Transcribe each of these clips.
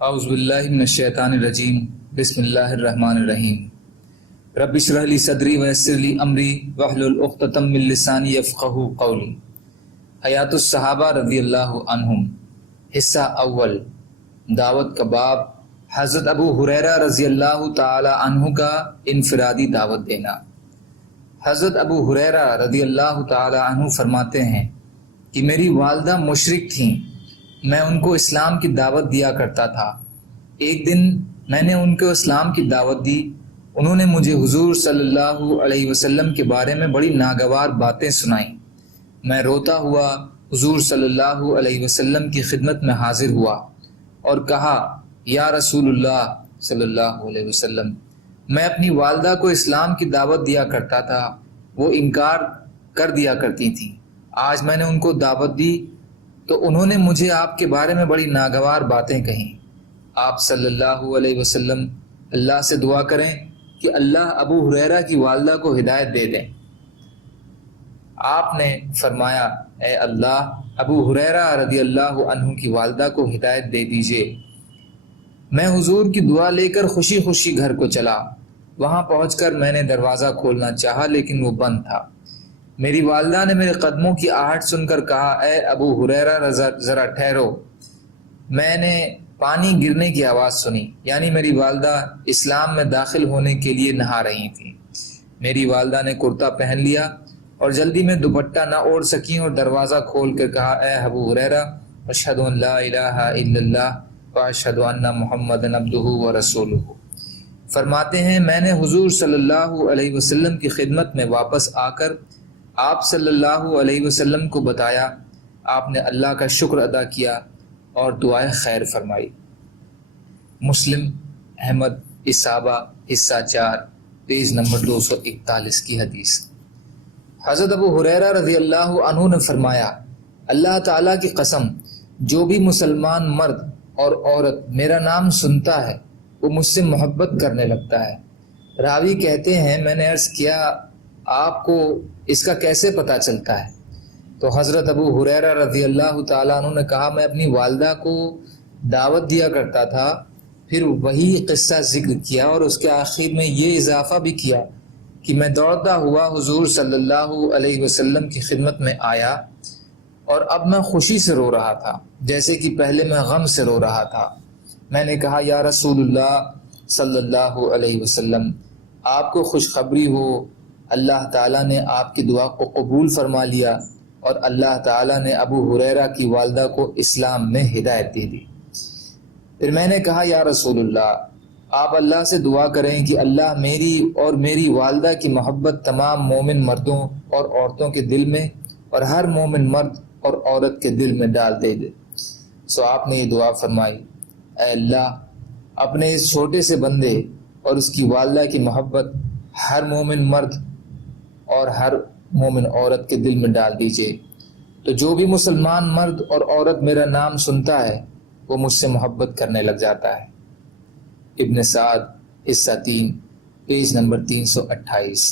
اعوذ باللہ من الشیطان الرجیم بسم اللہ الرحمن الرحیم رب اشرح لی صدری ویسر لی امری واحلل عقدۃ من لسانی یفقہوا قولی۔ حیات الصحابہ رضی اللہ عنہم، حصہ اول، دعوت کا باب۔ حضرت ابو ہریرہ رضی اللہ تعالی عنہ کا انفرادی دعوت دینا۔ حضرت ابو ہریرہ رضی اللہ تعالی عنہ فرماتے ہیں کہ میری والدہ مشرک تھیں، میں ان کو اسلام کی دعوت دیا کرتا تھا۔ ایک دن میں نے ان کو اسلام کی دعوت دی، انہوں نے مجھے حضور صلی اللہ علیہ وسلم کے بارے میں بڑی ناگوار باتیں سنائیں۔ میں روتا ہوا حضور صلی اللہ علیہ وسلم کی خدمت میں حاضر ہوا اور کہا، یا رسول اللہ صلی اللہ علیہ وسلم، میں اپنی والدہ کو اسلام کی دعوت دیا کرتا تھا، وہ انکار کر دیا کرتی تھیں۔ آج میں نے ان کو دعوت دی تو انہوں نے مجھے آپ کے بارے میں بڑی ناگوار باتیں کہیں۔ آپ صلی اللہ علیہ وسلم اللہ سے دعا کریں کہ اللہ ابو ہریرہ کی والدہ کو ہدایت دے دیں۔ آپ نے فرمایا، اے اللہ، ابو ہریرہ رضی اللہ عنہ کی والدہ کو ہدایت دے دیجئے۔ میں حضور کی دعا لے کر خوشی خوشی گھر کو چلا۔ وہاں پہنچ کر میں نے دروازہ کھولنا چاہا لیکن وہ بند تھا۔ میری والدہ نے میرے قدموں کی آہٹ سن کر کہا، اے ابو ہریرہ ذرا ٹھہرو۔ میں نے پانی گرنے کی آواز سنی، یعنی میری والدہ اسلام میں داخل ہونے کے لیے نہا رہی تھیں۔ میری والدہ نے کرتا پہن لیا اور جلدی میں دوپٹہ نہ اوڑھ سکیں اور دروازہ کھول کر کہا، اے ابو ہریرہ، اشہد ان لا الہ الا اللہ واشہد ان محمدا عبدہ ورسولہ۔ فرماتے ہیں میں نے حضور صلی اللہ علیہ وسلم کی خدمت میں واپس آ کر آپ صلی اللہ علیہ وسلم کو بتایا۔ آپ نے اللہ کا شکر ادا کیا اور دعائے خیر فرمائی۔ مسلم احمد اصابہ حصہ 4 پیج نمبر 241 کی حدیث۔ حضرت ابو ہریرہ رضی اللہ عنہ نے فرمایا، اللہ تعالیٰ کی قسم، جو بھی مسلمان مرد اور عورت میرا نام سنتا ہے وہ مجھ سے محبت کرنے لگتا ہے۔ راوی کہتے ہیں میں نے عرض کیا، آپ کو اس کا کیسے پتہ چلتا ہے؟ تو حضرت ابو ہریرہ رضی اللہ تعالیٰ عنہ نے کہا، میں اپنی والدہ کو دعوت دیا کرتا تھا، پھر وہی قصہ ذکر کیا اور اس کے آخر میں یہ اضافہ بھی کیا کہ میں دوڑتا ہوا حضور صلی اللہ علیہ وسلم کی خدمت میں آیا اور اب میں خوشی سے رو رہا تھا جیسے کہ پہلے میں غم سے رو رہا تھا۔ میں نے کہا، یا رسول اللہ صلی اللہ علیہ وسلم، آپ کو خوشخبری ہو، اللہ تعالیٰ نے آپ کی دعا کو قبول فرما لیا اور اللہ تعالیٰ نے ابو ہریرہ کی والدہ کو اسلام میں ہدایت دے دی۔ پھر میں نے کہا، یا رسول اللہ، آپ اللہ سے دعا کریں کہ اللہ میری اور میری والدہ کی محبت تمام مومن مردوں اور عورتوں کے دل میں اور ہر مومن مرد اور عورت کے دل میں ڈال دے۔ سو آپ نے یہ دعا فرمائی، اے اللہ، اپنے اس چھوٹے سے بندے اور اس کی والدہ کی محبت ہر مومن مرد اور ہر مومن عورت کے دل میں ڈال دیجئے، تو جو بھی مسلمان مرد اور عورت میرا نام سنتا ہے وہ مجھ سے محبت کرنے لگ جاتا ہے۔ ابن سعد حصہ 3 پیج نمبر 328۔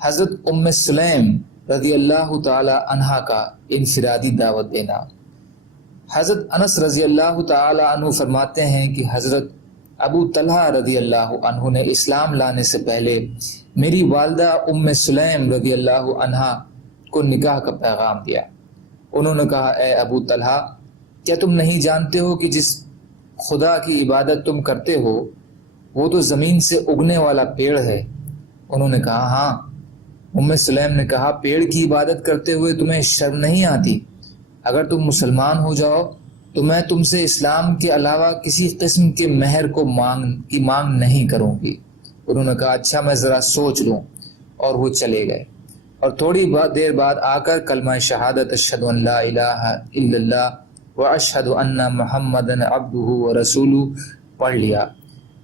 حضرت ام سلیم رضی اللہ تعالی عنہا کا انفرادی دعوت دینا۔ حضرت انس رضی اللہ تعالی عنہ فرماتے ہیں کہ حضرت ابو طلحہ رضی اللہ عنہ نے اسلام لانے سے پہلے میری والدہ ام سلیم رضی اللہ عنہا کو نکاح کا پیغام دیا۔ انہوں نے کہا، اے ابو طلحہ، کیا تم نہیں جانتے ہو کہ جس خدا کی عبادت تم کرتے ہو وہ تو زمین سے اگنے والا پیڑ ہے؟ انہوں نے کہا، ہاں۔ ام سلیم نے کہا، پیڑ کی عبادت کرتے ہوئے تمہیں شرم نہیں آتی؟ اگر تم مسلمان ہو جاؤ تو میں تم سے اسلام کے علاوہ کسی قسم کے مہر کو مانگ نہیں کروں گی۔ انہوں نے کہا، اچھا، میں ذرا سوچ لوں، اور وہ چلے گئے اور تھوڑی دیر بعد آ کر کلمہ شہادت اشہد ان لا الہ الا اللہ واشہد ان محمدا عبدہ ورسولہ پڑھ لیا۔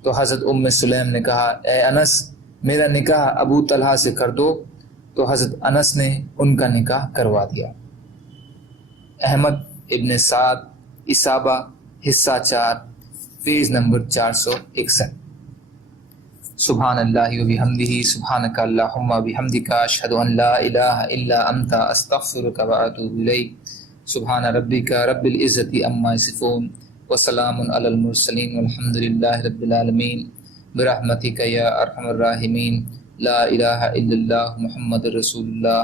تو حضرت ام سلیم نے کہا، اے انس، میرا نکاح ابو طلحہ سے کر دو۔ تو حضرت انس نے ان کا نکاح کروا دیا۔ احمد ابن سعد اصابہ حصہ 4 پیج نمبر 461۔ سبحان اللہ و بحمدہ، سبحانک اللہم و بحمدک، اشہد ان لا الہ الا انت، استغفرک و اتوب الیک۔ سبحان ربک رب العزت عما یصفون وسلام علی المرسلین والحمد للہ رب العالمین برحمتک یا ارحم الراحمین لا الہ الا اللہ محمد رسول اللہ